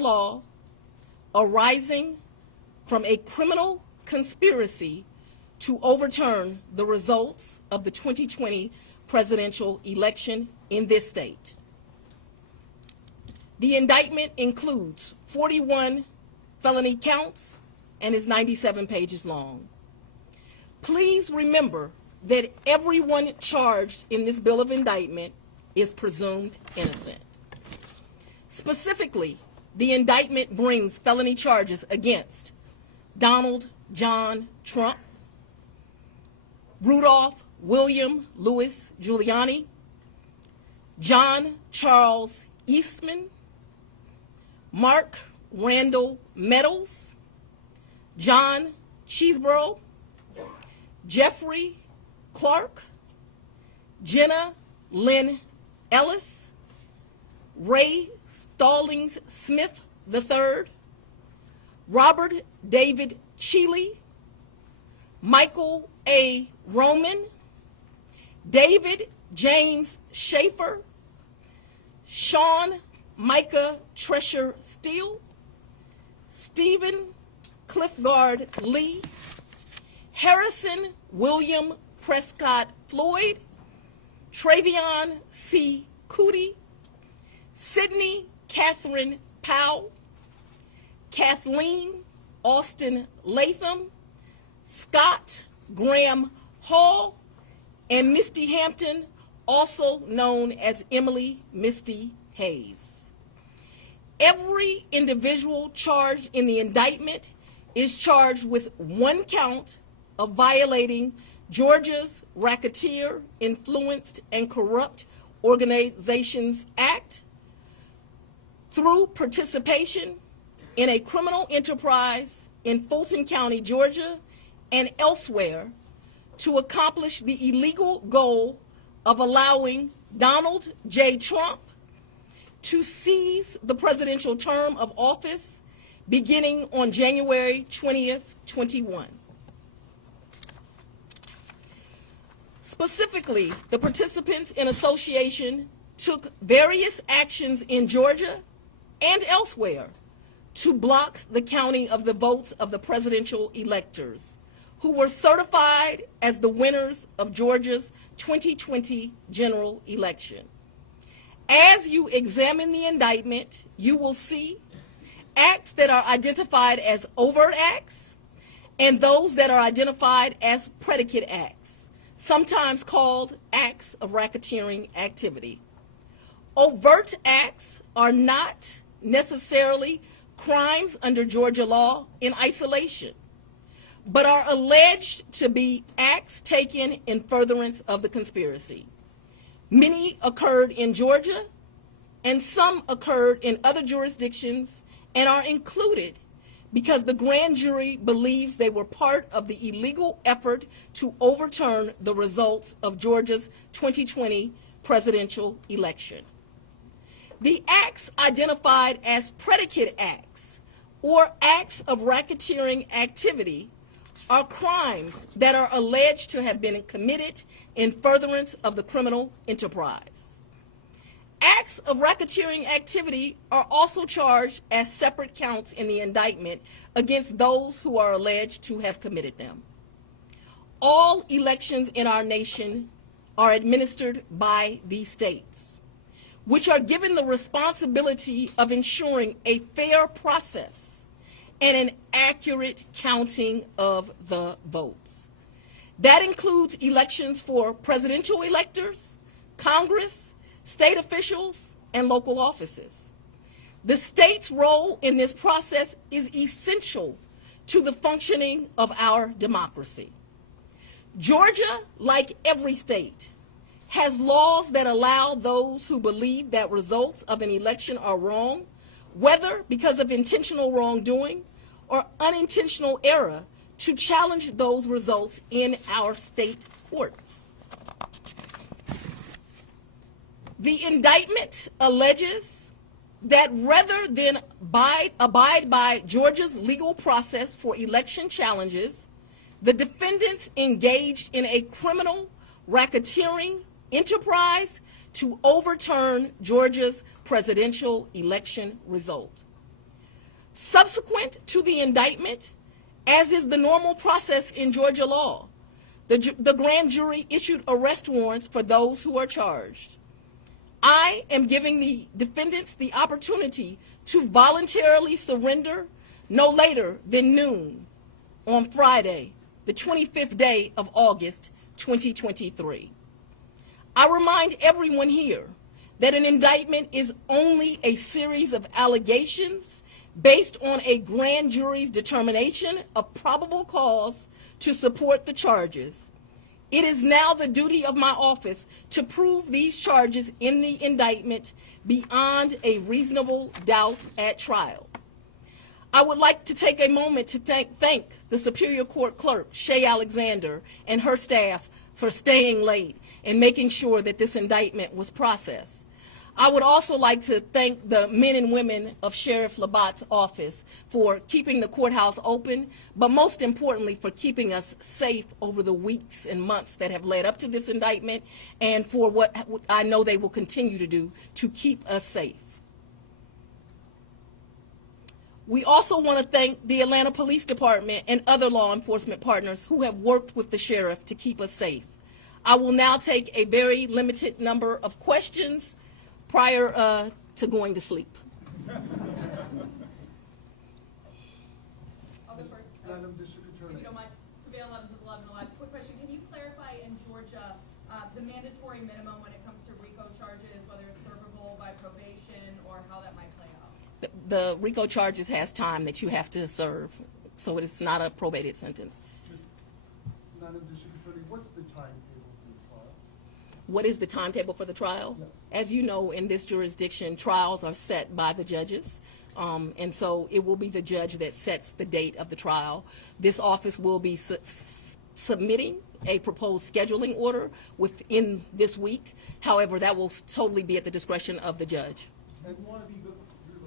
law arising from a criminal conspiracy to overturn the results of the 2020 presidential election in this state. The indictment includes 41 felony counts and is 97 pages long. Please remember that everyone charged in this bill of indictment is presumed innocent. Specifically, the indictment brings felony charges against Donald John Trump, Rudolph William Louis Giuliani, John Charles Eastman, Mark Randall Meadows, John Cheeseborough, Jeffrey Clark, Jenna Lynn Ellis, Ray Stallings Smith III, Robert David Cheeley, Michael A. Roman, David James Schaefer, Sean Micah Tresher Steele, Stephen Cliffgard Lee, Harrison William Prescott Floyd, Travion C. Cootie, Sydney Catherine Powell, Kathleen Austin Latham, Scott Graham Hall, and Misty Hampton, also known as Emily Misty Hayes. Every individual charged in the indictment is charged with one count of violating Georgia's Racketeer, Influenced, and Corrupt Organizations Act through participation in a criminal enterprise in Fulton County, Georgia, and elsewhere to accomplish the illegal goal of allowing Donald J. Trump to seize the presidential term of office beginning on January 20th, 21. Specifically, the participants in association took various actions in Georgia and elsewhere to block the counting of the votes of the presidential electors who were certified as the winners of Georgia's 2020 general election. As you examine the indictment, you will see acts that are identified as overt acts and those that are identified as predicate acts, sometimes called acts of racketeering activity. Overt acts are not necessarily crimes under Georgia law in isolation, but are alleged to be acts taken in furtherance of the conspiracy. Many occurred in Georgia, and some occurred in other jurisdictions and are included because the grand jury believes they were part of the illegal effort to overturn the results of Georgia's 2020 presidential election. The acts identified as predicate acts or acts of racketeering activity are crimes that are alleged to have been committed in furtherance of the criminal enterprise. Acts of racketeering activity are also charged as separate counts in the indictment against those who are alleged to have committed them. All elections in our nation are administered by these states, which are given the responsibility of ensuring a fair process and an accurate counting of the votes. That includes elections for presidential electors, Congress, state officials, and local offices. The state's role in this process is essential to the functioning of our democracy. Georgia, like every state, has laws that allow those who believe that results of an election are wrong, whether because of intentional wrongdoing or unintentional error, to challenge those results in our state courts. The indictment alleges that rather than abide by Georgia's legal process for election challenges, the defendants engaged in a criminal racketeering enterprise to overturn Georgia's presidential election result. Subsequent to the indictment, as is the normal process in Georgia law, the grand jury issued arrest warrants for those who are charged. I am giving the defendants the opportunity to voluntarily surrender no later than noon on Friday, the 25th day of August, 2023. I remind everyone here that an indictment is only a series of allegations based on a grand jury's determination of probable cause to support the charges. It is now the duty of my office to prove these charges in the indictment beyond a reasonable doubt at trial. I would like to take a moment to thank the Superior Court Clerk, Shay Alexander, and her staff for staying late and making sure that this indictment was processed. I would also like to thank the men and women of Sheriff Labatt's office for keeping the courthouse open, but most importantly for keeping us safe over the weeks and months that have led up to this indictment, and for what I know they will continue to do to keep us safe. We also want to thank the Atlanta Police Department and other law enforcement partners who have worked with the sheriff to keep us safe. I will now take a very limited number of questions prior to going to sleep. I'll go first. Madam District Attorney. If you don't mind, Surveil 11 to 11 alive. Quick question. Can you clarify in Georgia the mandatory minimum when it comes to RICO charges, whether it's servable by probation or how that might play out? The RICO charges has time that you have to serve, so it's not a probated sentence. Madam District Attorney, what's the timetable for the trial? What is the timetable for the trial? Yes. As you know, in this jurisdiction, trials are set by the judges, and so it will be the judge that sets the date of the trial. This office will be submitting a proposed scheduling order within this week. However, that will totally be at the discretion of the judge. And you want to be you're the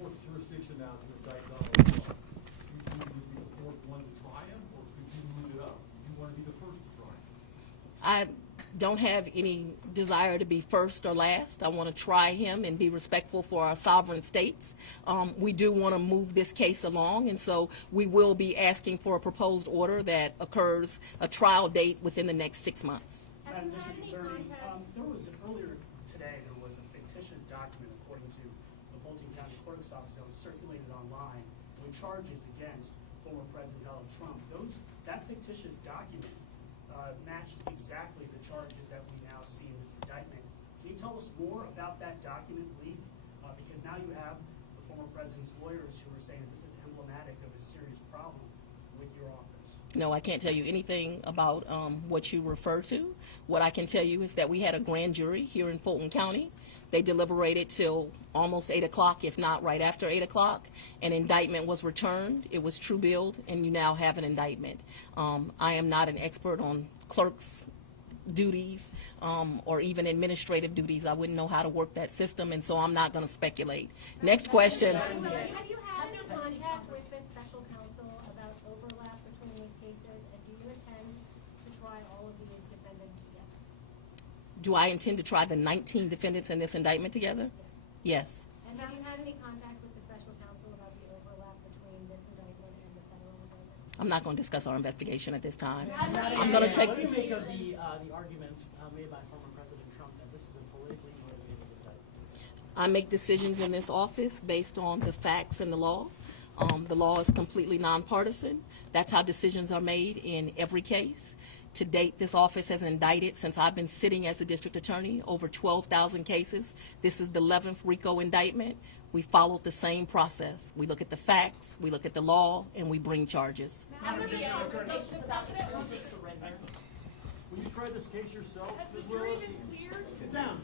fourth jurisdiction now to indict Donald Trump. You would be the fourth one to try him, or could you move it up? You want to be the first to try him? I don't have any desire to be first or last. I want to try him and be respectful for our sovereign states. We do want to move this case along, and so we will be asking for a proposed order that occurs a trial date within the next 6 months. Madam District Attorney, earlier today there was a fictitious document according to the Fulton County Courthouse office that was circulated online with charges against former President Donald Trump. That fictitious document matched exactly the charges that we now see in this indictment. Can you tell us more about that document leak? Because now you have the former president's lawyers who are saying that this is emblematic of a serious problem with your office. No, I can't tell you anything about what you refer to. What I can tell you is that we had a grand jury here in Fulton County. They deliberated till almost 8 o'clock, if not right after 8 o'clock. An indictment was returned. It was true billed, and you now have an indictment. I am not an expert on clerks' duties or even administrative duties. I wouldn't know how to work that system, and so I'm not going to speculate. Next question. Have you had any contact with the special counsel about overlap between these cases, and do you intend to try all of these defendants together? Do I intend to try the 19 defendants in this indictment together? Yes. And have you had any contact with the special counsel about the overlap between this indictment and the federal indictment? I'm not going to discuss our investigation at this time. I'm going to take. What do you make of the arguments made by former President Trump that this is a politically motivated indictment? I make decisions in this office based on the facts and the law. The law is completely nonpartisan. That's how decisions are made in every case. To date, this office has indicted, since I've been sitting as a district attorney, over 12,000 cases. This is the 11th RICO indictment. We followed the same process. We look at the facts, we look at the law, and we bring charges. Will you try this case yourself? Has the jury been cleared? Get down.